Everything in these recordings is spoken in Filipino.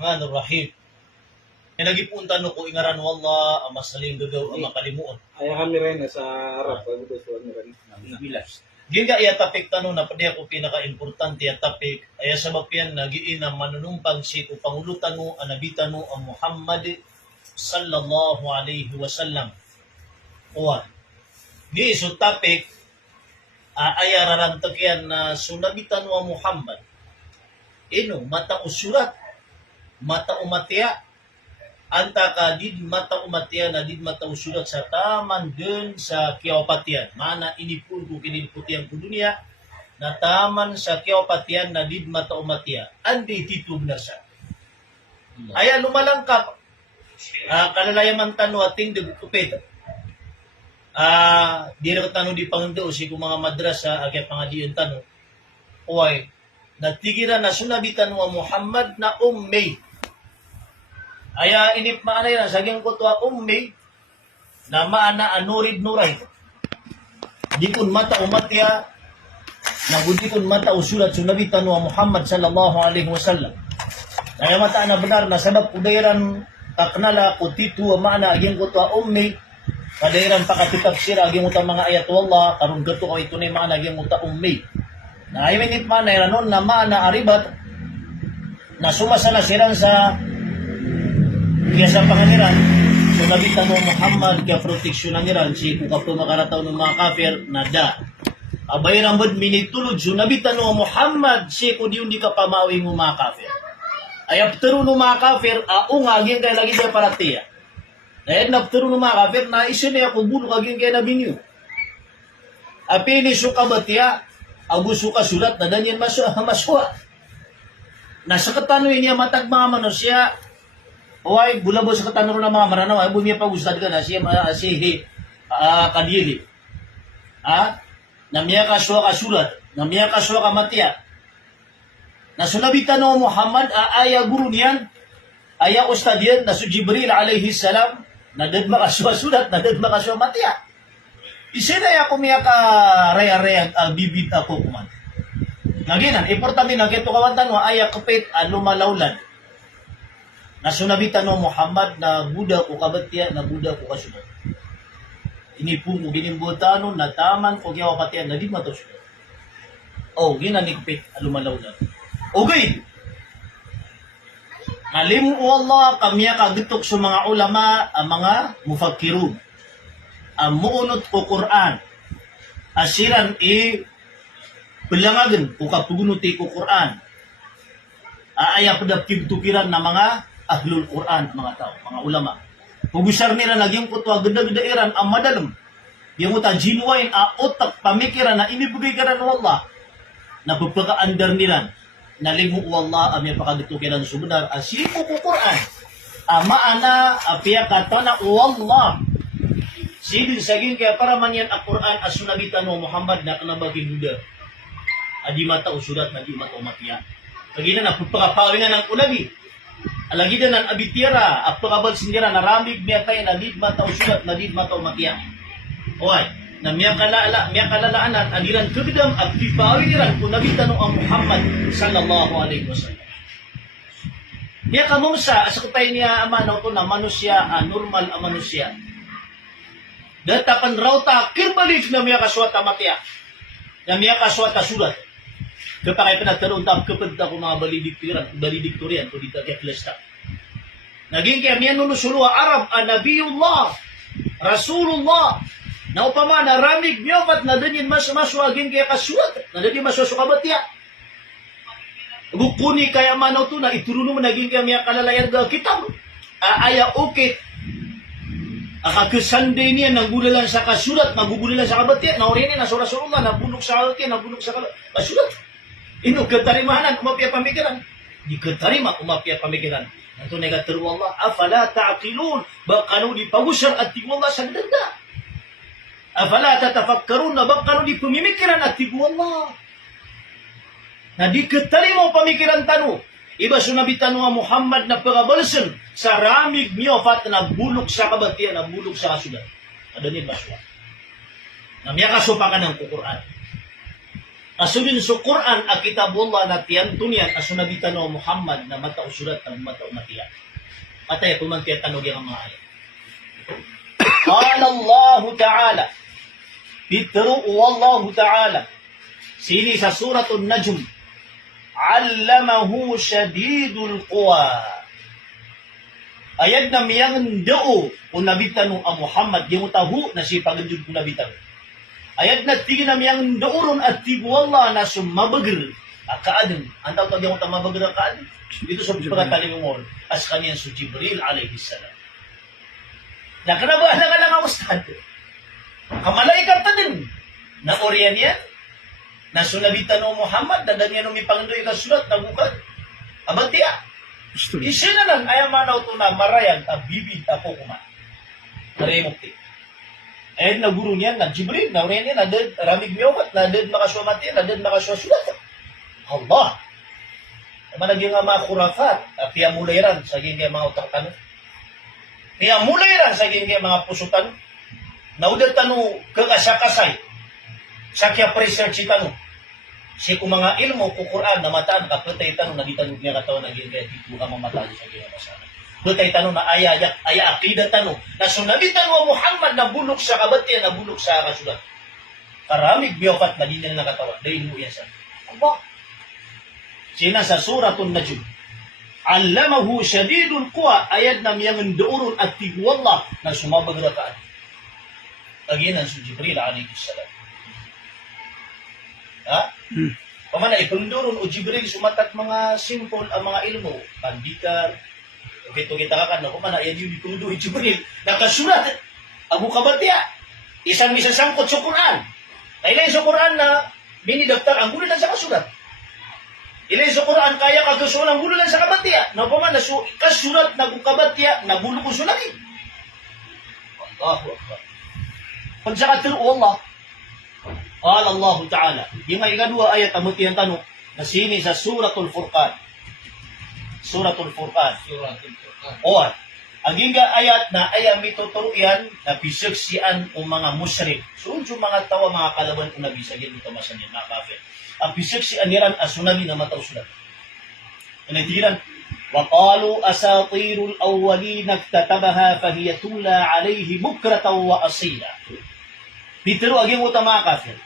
Rahim. May nagipunta no ko ingaran wallah ang masaling gagaw ang makalimuon. Ay kami rin sa harap pag gusto kami rin. Bilas. Ginga iya tapik tanong na padi ako pinaka-importante ya tapik ay sa mapian nagiin ang manunumpang si o pangulutan mo anabitan mo ang Muhammad sallallahu alaihi wasallam. Uwan. Di so tapik ay ararantakyan na sunabitan mo ang Muhammad. Ino mata usurat mata umatya anta ka did mata umatya na did mata usulat sa taman dun sa kiawpatian. Mana inipun ko kinilputian ko dunia na taman sa kiawpatian na did mata umatya. Andi tito benar sa. Aya lumalangkap kalalayaman tanu ating degupit. Dira tanu di pangendo si kung mga madrasa agay pangadiyon tanu. Uy, natigiran na sunabitan wa Muhammad na ummi. Aya inip maanay na sagyang ko tuwa ummi na maana anurid nuray. Di kun mata umatya na budi kun mata usulat sunabitan wa Muhammad sallallahu alaihi wasallam. Kaya mata na benar na sabab udayran taknala kutitu wa maana agyang ko tuwa ummi kadayran pakatitafsir agyang uta mga ayat wallah karon gato ko ito na maana agyang uta ummi. Na ay minit maanay na nun na maana aribat na sumasala siran sa kaya sa panganiran, so nabitan mo Muhammad kaya proteksyon nangiran si kung kapto makarataw ng mga kafir na da. Abay rambod minitulod, so nabitan mo Muhammad si kung di ka pamawing mo mga kafir. Ay aptero ng mga kafir, nga aging kaya lagi tayo paratiya. Dahil naptero ng mga kafir, na iso niya kung bulok aging kaya nabinyo. Apini suka batia, aguso ka sulat na danyan maswa. Nasa katanoy niya matag mga manusia, Oy, bulabo sa katanong ng mga maranaw, ay bumiya pag-ustad ka na, siya kadili. Namiya kaswa kasulat, namiya kaswa kamatya. Nasulabitan ng Muhammad, aya guru niyan, aya ustad yan, na su Jibril alayhi salam, nadadma kaswa sulat, nadadma kaswa matya. Isinaya ko miya ka raya-raya bibit ako kuman. Ngaginan, importante na kito kawantan mo, aya kapit lumalawlan. Nasunabitan mo Muhammad na Buddha ko kabatya, na Buddha ko kasunod. Inipong mo ginimbutan na taman ko kaya kapatyan na di matosunod. Ginanikpit alumalaw na. Okay. Alimu Allah kamiya kagitok sa mga ulama, ang mga mufakkirun. Ang muunot ko Quran. Asiran pelangagan ko kapugunuti ko Quran. Aaya padap kibtukiran na mga ahlul Quran, mga tao, mga ulama. Pagusar nila nagyang kutwa, ganda-ganda ang madalam. Yung uta, genuine, otak, pamikiran na inibigay ka na ng Allah. Na pagpaka-andar nila, nalimu Allah, amya pakagitukiran sa benar, asilipo ko Quran. Maana, apya kata na Allah. Sibil saging kaya para manyan ang Quran, asunabitan mo Muhammad na kanabagin Buddha. Adi mata usulat, adi mata umatya. Kagina na, pagpakapawingan ng unabi. Alagida ng abitira, apakabal sindira, naramig miya kayo, nadid mata usulat, nadid mata umatya. Okay, na miya kalalaanan, adiran kebidam at pipawiran kung nabitan ang Muhammad sallallahu alaihi wasallam. Miya kamungsa, asa ko tayo niya amanaw ko na manusia, normal ang manusia. Datapan rauta, kirbalik na miya kaswata matya. Na miya kaswata sulat. Kapag ay pinagtaroon tam kapagda ko mga balidiktorian ko dito kaya klesta. Naging kaya miyan nunusulua Arab, Nabiyullah, Rasulullah, na upama na ramig miyapat na danyin maswagin kaya kasulat, na danyin maswasukabatya. Bukuni kaya manaw to na ituruno mo naging kaya miya kalalayan ga kitab. Aya ukit. Akakusanday niya, nagulalan sa kasulat, nagugulalan sa kabatya, nauriyan niya, nasa Rasulullah, nabulok sa akin, nabulok sa kasulat. Ino ketarimahanan umapya pamikiran. Di ketarima umapya pamikiran. Ito negatiru Allah. Afala ta'qilun. Bakano di pagusar at tigu Allah sa ganda. Afala tatafakkarun na bakano di pumimikiran at tigu Allah. Na di ketarima pamikiran tanu. Iba sunabitan wa Muhammad na pagabalsan sa ramig miyofat na bulok sa kabatian, na bulok sa kasulat. Ada ni baswa. Na miya kasupakan ng Quran. Asulin sa Quran, a kitabullah na tiyan tunyan, asunabitan o Muhammad na mata usulat ng mata umatiya. Patay, pumantiyan tanog yung mga ayat. Qala Allah Ta'ala, Bitru Allah Ta'ala, sini sa suratul Najm, Allamahu Shadidul Quwa. Ayat na miyang dao kung nabitan mo ang Muhammad, yung tahu na si pagandun kung nabitan mo. Ayat na tingin na miyang daoron at tibwala na sumabagir akaadun. Ang tawag yung tamabagir akaadun. Dito sa pagkataling mo as kanyan sa Jibril alayhi salam. Nakanabahan na nga lang ang ustad. Kamalaikat na din. Na oriyan yan. Na sunabitan mo Muhammad, na ganyan may pangandoy ka sulat, nagukad. Abadya. Isa na lang, ayaw manaw ito na marayag, bibig ako kuman. Marayamukti. Eh, naguro niya, na Jibril, na oriyan niya, na dad, ramig miyawat, na dad makaswamati, na dad makaswasulat. Allah. Managing nga mga kurafat, kaya mulayran, sa gingay mga utak-tanong. Kaya mulayran, sa gingay mga pusutan. Naudat tanong, kakasakasay, sa kaya research tanong. Si kung mga ilmo, kukuraan, na mataan, kapatay tanong, nagitanong niya katawan, naging kaya tito ka mamatali sa gingay masana. Dutay tanong na aya akida tanong, na sunabitan mo Muhammad na bulok sa kabatian, na bulok sa kasulat. Karamig biyofat na din na katawan, dahil mo yan sa. Aba, sina sa suratul Najm, Allamahu Shadidul Quwa, ayat na miyang daurun at tigwallah na sumabagrataan. Aginan si Jibril alayhi salam. Ha? Pamana, ipangdurun o Jibril sumatat mga simple ang mga ilmo, pandikar, ito kita kakan, pamana, yan yung ipangdurun Jibril, nakasulat, ang kabatya, isang misasangkot sa Quran. Ilay sa Quran na minidaftar, ang gulo lang sa kasulat. Ilay sa Quran, kaya kagasulat, ang gulo lang sa kabatya. Na pamana, kasulat na kabatya, na gulo ko sulatin. Allahu Akbar. Pag sa katiru Allah, qala Allah Ta'ala, yung may ikadua ayat ang mutihan tanong, na sini sa Suratul Furqan. Suratul Furqan. O, ang ginga ayat na ayam ituturuyan na pisaksian o mga musyrik. So, yung mga tawa, mga kalaban o nabisagin ito masanin, mga kafir. Ang pisaksian niran asunabi na matausulat. Inatiran, وَقَالُوا أَسَاطِيرُ الْأَوَّلِينَ اكْتَتَبَهَا فَهِيَ تُمْلَى عَلَيْهِ بُكْرَةً وَأَصِيلًا. Pitero aging uta mga kafir.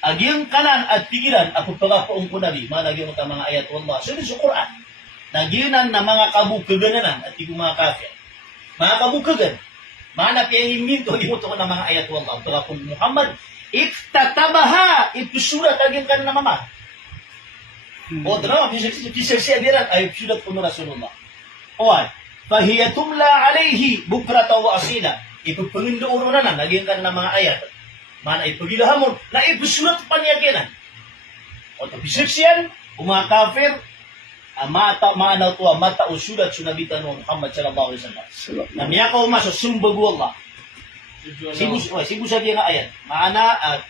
Aging kanan at pigiran ako pagapaong ko nabi, malaging uta mga ayat wallah. So sa Quran, naginan na mga kabukaganan at ibu mga kafir. Mga kabukagan. Mana kaya minto di mo to na mga ayat wallah. Pagapong Muhammad, iktatabaha, ito surat aging kanan na mama. O, tanaw, pisirsi adiran ay sulat po na Rasulullah. Owan, fahiyatumla alayhi bukrata wa asila. Ipagpangindoon na naging kanan na mga ayat. Mana ipagilahamon, na ipasulat pa niya kinan. O, pisirsiyan, mga kafir, maanaw to, mata o sulat sunabitan ng Muhammad sallallahu alaihi wasallam. Na niya ka umaso, sumbagu Allah. Sibu sa nga ayat. Maana at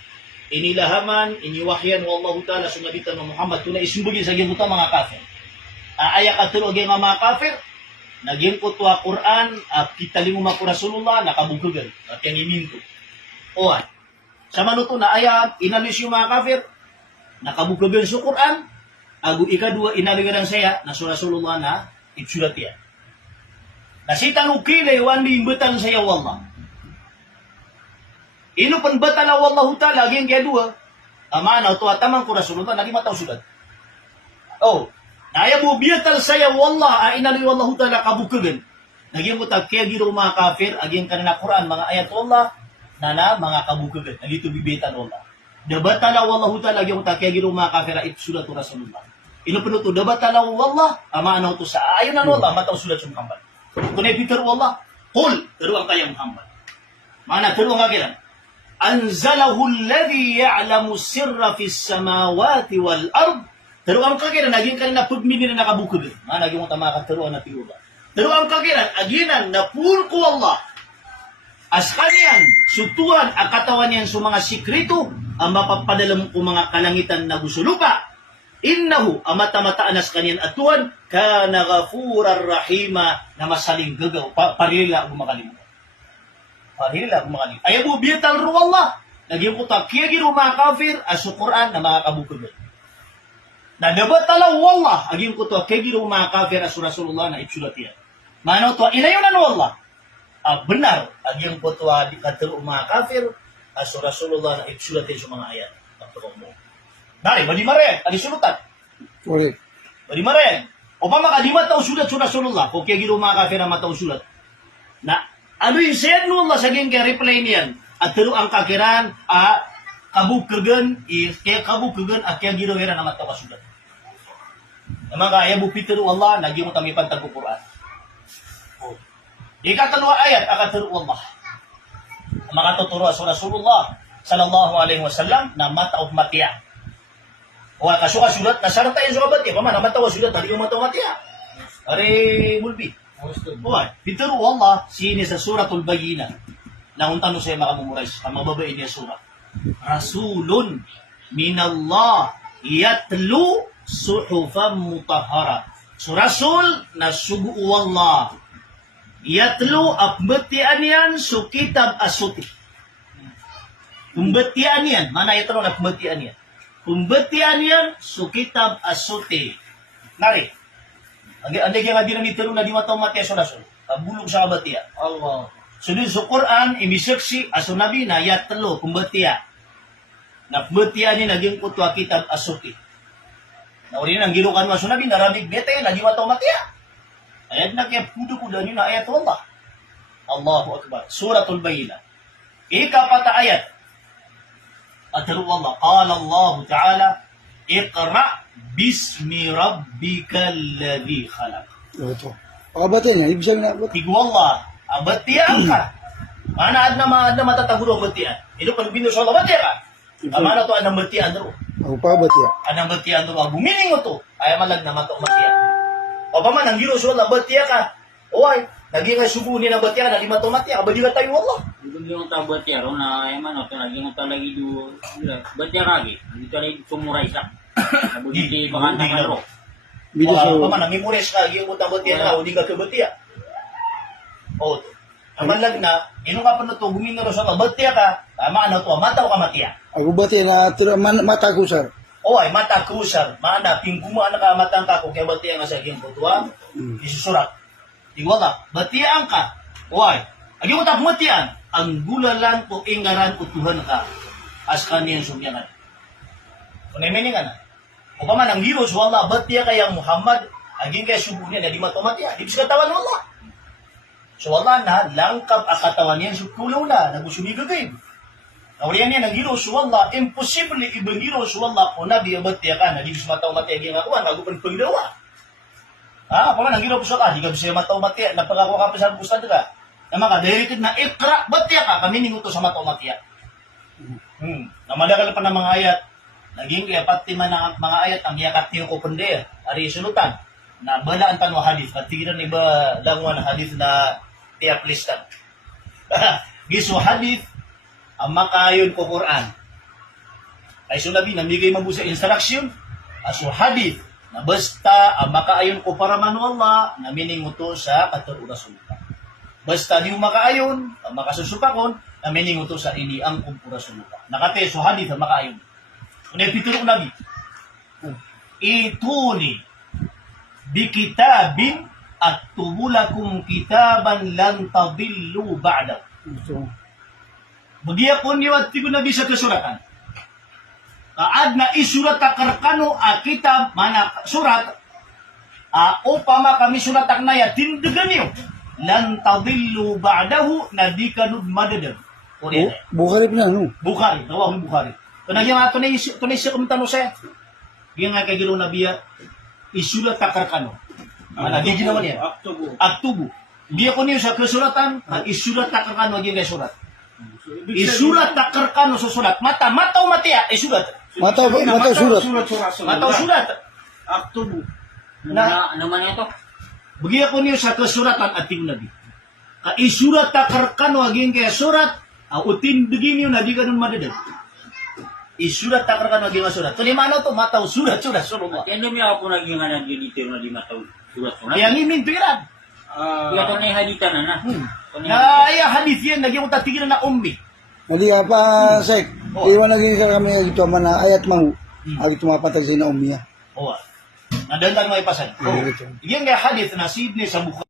inilahaman, iniwahyan wa Allah Ta'ala sunabitan ng Muhammad tuna isumbugin sa gibuta mga kafir. Ayak at tulog yung mga kafir, naging kutwa Quran, kita linguma ko Rasulullah, nakabugugan, at yung iminto. O, sa manuto na ayat, inalis yung mga kafir, nakabugugan sa Quran, agu ikadua inaligaran saya, na sa Rasulullah na itsulat yan. Nasitan ukilay, wandi imbatan saya wallah. Ino pan batala wallahu ta'ala aging kaya dua. Amana to atamang ko Rasulullah nagi mataw sulat. Oh, naya mo biyatal saya wallah inali wallahu ta'ala kabukagan. Nagi mo ta kaya giro mga kafir aging kanana Quran mga ayat wallah nana mga kabukagan. Nagito bibitan wallah. Dabatala wallahu ta'ala aging mo ta kaya giro mga kafir it sulat Rasulullah. Ino pan to dabatala wallah amana to sa ayon na wallah mataw sulat sa Muhammad. Kunay Peter wallah qul pero ang kaya Muhammad. Mana pero nga kiran. Anzalahu alladhi ya'lamu sirra fis samawati wal ard. Pero ang kagiran naging kanina pagmini na nakabukod. Naging mo tama ka teruan na tiuba. Pero ang kagiran aginan na pur ko Allah. As kanyan sutuan akatawan niyan sa mga sikreto ang mapapadalam ko mga kalangitan na gusulupa. Innahu amata-mataan as kanyan atuan kana ghafurar rahima na masaling gagaw parila gumakalimot. Parila gumakalimot. Ayaw mo biyatal ru Allah. Naging ko ta kaya giro mga kafir as Quran na mga kabukod. Na dapat talaw wallah aging ko to kaya giro mga kafir as Rasulullah na ipsulat yan. Mano to inayon na wallah. Benar aging ko to di katero mga kafir as Rasulullah na ipsulat sa mga ayat. Pagtuong mo. Dari badi mare adi sulutan. Correct. Badi mare. O pa maka di mataw sulat sa Rasulullah ko kaya giro mga kafir na mataw sulat. Na ano yung said no Allah sa geng kaya reply niyan. At tero ang kakiran kabukagan kaya kabukagan at kaya giro hera na mataw sulat. Naman kaya bupitero Allah naging mo tamipan tag Quran. Ikatanwa ayat akatero Allah. Makatuturo sa Rasulullah sallallahu alaihi wasallam na mata of matiya. O kasuka sulat na sarata yung suka batiya. Pama na mata wa sulat hindi yung mata matiya. Are mulbi. Buwan. Bitero Allah sini sa suratul Bayyinah. Nauntan no sa makamumurais. Ang mababain niya surat. Rasulun minallah yatlu suhufan mutahhara. So Rasul na sugu Allah. Yatlu apbetian yan so kitab asuti. Kumbetian yan. Mana ito na kumbetian yan. Kumbetian yan so kitab asuti. Nari. Andi kaya nga dinamit na di mataw matiya sa Rasul. Bulog sa kabatiya. Allah. So din sa Quran, imisaksi aso nabi na yatlo kumbetiya. Na kumbetian yan naging kutwa kitab asuti. Na uri nang girukan mo aso nabi naramig bete na di mataw matiya. Ayat na kaya pudo ko dahil na ayat Allah. Allahu Akbar. Suratul Bayyinah. Ikapata ayat. Atru Allah. Qala Allah Ta'ala. Iqra' bismi rabbikal ladzi khalaq. Ito. Pakabatin niya. Ibig sabihin na abot. Tigu Allah. Abatian ka. Mana adna matataguro abatian. Ito pag binuso Allah abatian ka. Amana to anang batian ro. Ako pakabat ya. Anang batian ro. Bumining mo to. Ay malag na mato batian. O pa man ang giro so Allah batian ka. Oy, naging ay subunin na batian na lima to matian. Abadi ka tayo Allah. Yung tao batiar, na eman o lagi mo lagi do batiar lagi. Dito lagi sumuray sa. Hindi pakanta ka ro. Video O sa... pa man ang memorize ka giro mo ta batian na udi ka ka batian. O. Aman lang na, ino ka pa na to gumin ro sa Allah batian ka. Tama ano to, mataw ka matian. Ako batin na mata ko, sir. Oy, mata kusar, mana pingguma na ka matang ka kung kaya batian nga sa aking putwa, isusurat. Iwala, batian ka. Oy, agi mo ta batian, ang gulalan o ingaran utuhan ka as kaniyan sumyangan. Kung naimini ka na. O pa man, ang virus, wala, batian kaya Muhammad, aging kaya subunin na di matumatya, di bisa katawan wala. So wala na, langkap akatawan yan, sukulaw na, nagusumigagay. Nawariyan niya ng virus, wala, imposible ibang virus, wala, kung nabi abatya ka, na di bisa mataw-matya, aging akuan, nagupan pagdawa. Pa man, ang virus ka, di ka bisa mataw-matya, nagpagawa ka pa sa bustad ka. Na mga directed na ikra, batya ka, kami ninguto sa mataw-matya. Namadagal pa ng mga ayat, naging kaya pati man ang mga ayat, ang yakat niyo ko punde, ari sulutan, na bala ang tanwa hadith, at tigiran iba dangwan hadith na tiaplistan. Giso hadith, ang makayon ko Quran. Ay sulabi, namigay mabusa instruction, aso hadith, na basta ang makaayon ko para manuwala, na mininguto sa katururasulta. Basta di makaayon, ang makasusupakon, na mininguto sa ini ang kumpurasuluta. Nakate, so hadith ang makaayon. Kung epitulong nabi, ituni bikitabin at tubulakum kitaban lang tadillu ba'da. Ito. Bagiya po niwat tigo nabi sa kasuratan. Kaad na isurat karkano a kitab mana surat upama kami surat ang naya tindagan niyo lan tadillu ba'dahu na di kanud madadag. Bukhari pa na, no? Bukhari, tawag mo Bukhari. Kanagyan nga, tunay siya kumitano siya. Ganyan nga kay Giro Nabiya, isulat takarkano. Di ginawa niya. Aktubu. Di ako niyo sa kasulatan, isulat takarkano, ganyan kay surat. Isulat takarkano sa surat. Mataw matiya, isulat. Mata surat. Mataw sulat. Aktubu. Ano man ito? Bagi ako niyo sa kasulatan at Nabi. Isulat takarkano, ganyan kay surat, utindigin niyo na di ganun madadag. Isulat takar kan lagi masurat. Tuli mana to mataw surat surah. Kaya mi ako naging nga dito na di mataw surat. Yang imin piran. Kaya to na haditan na na. Na ay hadith yan naging utatigin na ummi. Mali pa, Sek. Oo. Iwan lagi ka kami ito man ayat mau. Hmm. Agi tumapatag sa ina umiya. Oo. Nadaltan mo ipasan. Oo. Ito. Yung nga hadith na Sydney sa Bukhari.